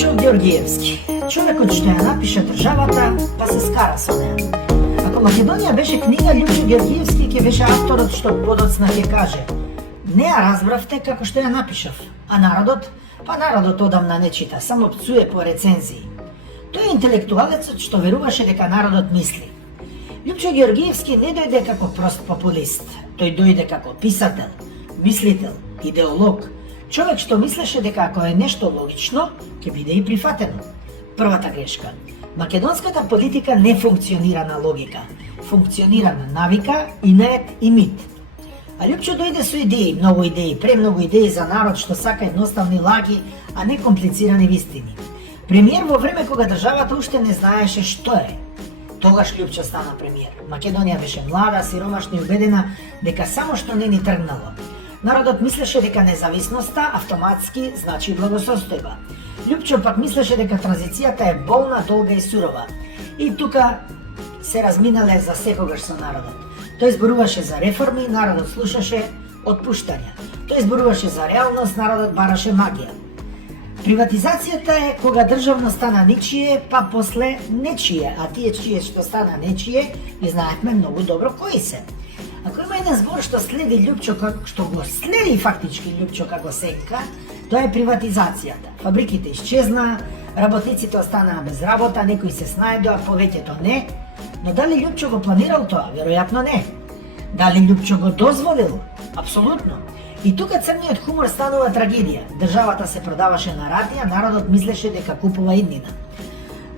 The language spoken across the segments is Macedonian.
Лјупчо Ѓоргиевски, човекот што ја напиша државата, па се скара со неа. Ако Македонија беше книга, Лјупчо Ѓоргиевски ќе беше авторот што подоцна ќе каже: не ја разбравте како што ја напишав, а народот одамна не чита, само пцуе по рецензии. Тој е интелектуалецот што веруваше дека народот мисли. Лјупчо Ѓоргиевски не дојде како прост популист, тој дојде како писател, мислител, идеолог, човек што мислеше дека ако е нешто логично, ќе биде и прифатено. Првата грешка. Македонската политика не функционира на логика, функционира на навика, инерет и мит. А Лјупчо дојде со идеи, премногу идеи за народ што сака едноставни лаги, а не комплицирани вистини. Премиер во време кога државата уште не знаеше што е. Тогаш Лјупчо стана премиер. Македонија беше млада, сиромашна и убедена дека само што не ни тргнало. Народот мислеше дека независноста автоматски значи благосостојба. Лјупчо пак мислеше дека транзицијата е болна, долга и сурова. И тука се разминале за секогаш со народот. Тој зборуваше за реформи, народот слушаше отпуштања. Тој зборуваше за реалност, народот бараше магија. Приватизацијата е кога државно стана ничие, па после нечие, а тие чие што стана нечие, и знаевме многу добро кои се. Ако има еден збор што следи Лјупчо, што го следи фактички Лјупчо како сенка, тоа е приватизацијата. Фабриките исчезна, работниците останаа без работа, некои се снајдоа, повеќето не. Но дали Лјупчо го планирал тоа? Веројатно не. Дали Лјупчо го дозволил? Апсолутно. И тука црниот хумор станува трагедија. Државата се продаваше на рати, а народот мислеше дека купува иднина.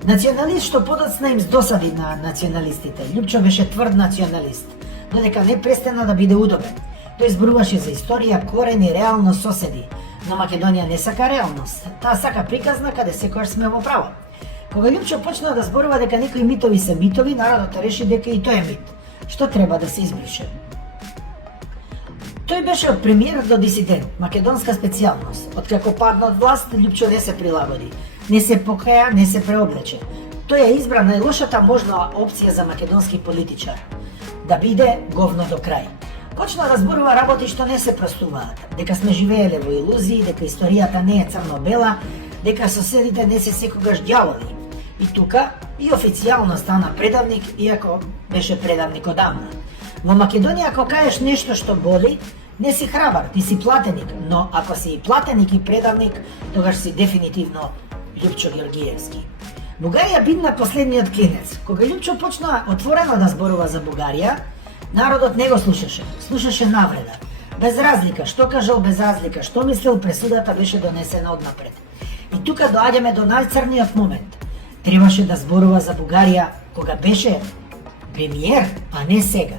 Националист што подоцна им досади на националистите. Лјупчо беше тврд националист, додека не престана да биде удобен. Тој зборуваше за историја, корени, реалност, соседи. Но Македонија не сака реалност. Таа сака приказна каде секојаш сме во право. Кога Лјупчо почна да зборува дека некои митови се митови, народот реши дека и тој е мит, што треба да се избрише. Тој беше од премиер до дисидент, македонска специјалност. Откако падна од власт, Лјупчо не се прилагоди, не се покаја, не се преоблече. Тој ја избра најлошата можна опција за македонски политичар, да биде говно до крај. Почна да зборува работи што не се простуваат, дека сме живееле во илузии, дека историјата не е црно-бела, дека соседите не се секогаш ѓаволи. И тука и официјално стана предавник, иако беше предавник одамна. Во Македонија ако кажеш нешто што боли, не си храбар, ти си платеник, но ако си и платеник и предавник, тогаш си дефинитивно Лјупчо Ѓоргиевски. Бугарија бидна последниот клинец. Кога Лјупчо почна отворено да зборува за Бугарија, народот не го слушаше навреда. Без разлика што кажал, без разлика што мислел, пресудата беше донесена однапред. И тука доаѓаме до најцрниот момент. Требаше да зборува за Бугарија кога беше премиер, а не сега.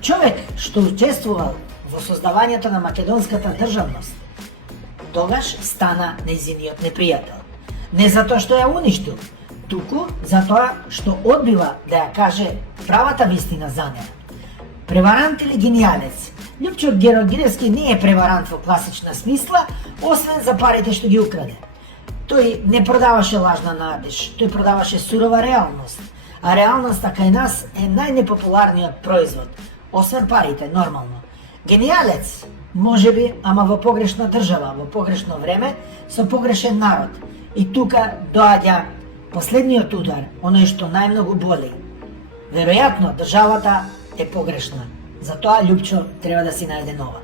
Човек што учествувал во создавањето на македонската државност, тогаш стана нејзиниот непријател. Не затоа што ја уништил, туку затоа што одбива да ја каже правата вистина за неа. Преварант или гениалец? Лјупчо Ѓоргиевски не е преварант во класична смисла, освен за парите што ги украде. Тој не продаваше лажна надеж, тој продаваше сурова реалност. А реалноста кај нас е најнепопуларниот производ, освен парите, нормално. Гениалец, можеби, ама во погрешна држава, во погрешно време, со погрешен народ. И тука доаѓа последниот удар, оној што најмногу боли. Веројатно, државата е погрешна. Затоа Лјупчо треба да си најде нова.